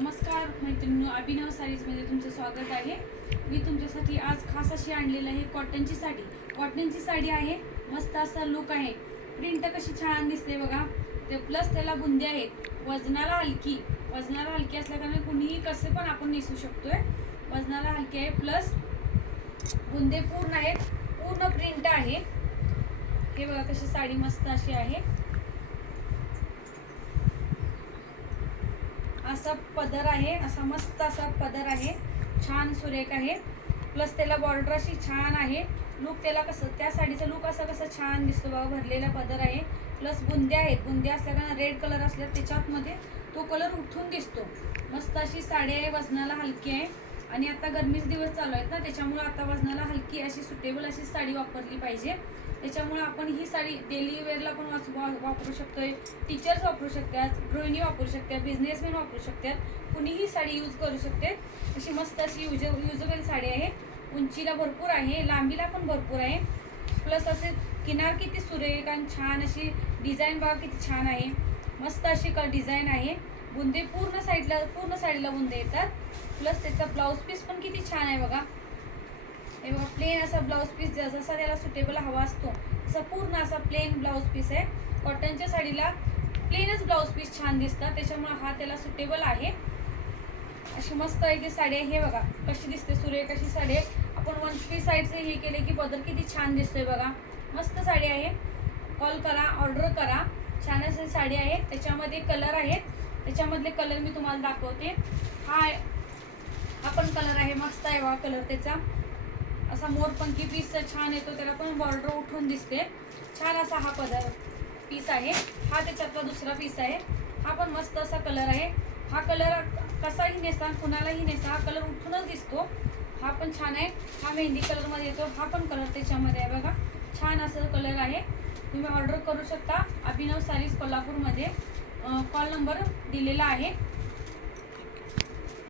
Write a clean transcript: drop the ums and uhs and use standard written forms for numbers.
नमस्कार मैत्रिणींनो, अभिनव साडीजमध्ये तुमचं स्वागत आहे। मी तुमच्यासाठी आज खास अशी आणलेली आहे कॉटनची साडी। कॉटनची साडी आहे, मस्त असा लुक आहे, प्रिंट कशी छान दिसते बघा। ते प्लस त्याला बुंदे आहेत, वजनाला हलकी असल्याकारणे कुणीही कसे पण आपण नेसू शकतोय। वजनाला हलकी आहे, प्लस बुंदे पूर्ण आहेत, पूर्ण प्रिंट आहे। हे बघा कशी साडी मस्त अशी आहे। असा पदर आहे, असा मस्त असा पदर आहे, छान सुरेख आहे। प्लस त्याला बॉर्डर अशी छान आहे। लुक त्याला कसं, त्या साडीचा लुक असा कसा छान दिसतो बघा। भरलेला पदर आहे, प्लस बुंदे आहेत। बुंदे असल्याने रेड कलर असल्या त्याच्यात मध्ये तो कलर उठून दिसतो। मस्त अशी साडी आहे, वजनाला हलकी आहे। आणि आता गरमीचे दिवस चालू आहेत ना, त्याच्यामुळे आता वजनाला हलकी अशी सुटेबल अशी साडी वापरली पाहिजे। त्याच्यामुळे आपण ही साडी डेली वेअरला पण वापरू शकतोय, टीचर्स वापरू शकतात, गृहिणी वापरू शकतात, बिझनेसमॅन वापरू शकतात, कुणीही साडी यूज करू शकते। अशी मस्त अशी युजेबल साडी आहे। उंचीला भरपूर आहे, लांबीला पण भरपूर आहे। प्लस असे किनार किती सुरेख आणि छान अशी डिझाईन बघा, किती छान आहे। मस्त अशी डिझाईन आहे। बुंदे पूर्ण साडीला बुंदे येतात। प्लस त्याचा ब्लाउज पीस पण किती छान आहे बघा। हे बघा, प्लेन असा ब्लाउज पीस जसा त्याला सुटेबल हवा असतो तसा पूर्ण असा प्लेन ब्लाउज पीस आहे। कॉटनच्या साडीला प्लेनच ब्लाउज पीस छान दिसतात, त्याच्यामुळे हा त्याला सुटेबल आहे। अशी मस्त आहे की साडी आहे। हे बघा कशी दिसते, सुरेख अशी साडी आहे। आपण वन पीस साईडचे हे केले की पदर किती छान दिसतोय बघा। मस्त साडी आहे, कॉल करा, ऑर्डर करा। छान अशी साडी आहे। त्याच्यामध्ये कलर आहेत, त्याच्यामधले कलर मी तुम्हाला दाखवते। हा पण कलर आहे, मस्त आहे बघा कलर त्याचा। असा मोरपंखी पीस छान येतो, त्याला पण बॉर्डर उठून दिसते। छान असा हा पदर पीस आहे। हा त्याच्यातला दुसरा पीस आहे। हा पण मस्त असा कलर आहे। हा कलर कसाही नेसा, कुणालाही नेसा, हा कलर उठूनच दिसतो। हा पण छान आहे, हा मेहंदी कलर मध्ये येतो। हा पण कलर त्याच्यामध्ये आहे बघा, छान असं कलर आहे। तुम्ही ऑर्डर करू शकता अभिनव साडीज कोल्हापूरमध्ये। कॉल नंबर दिलेला आहे।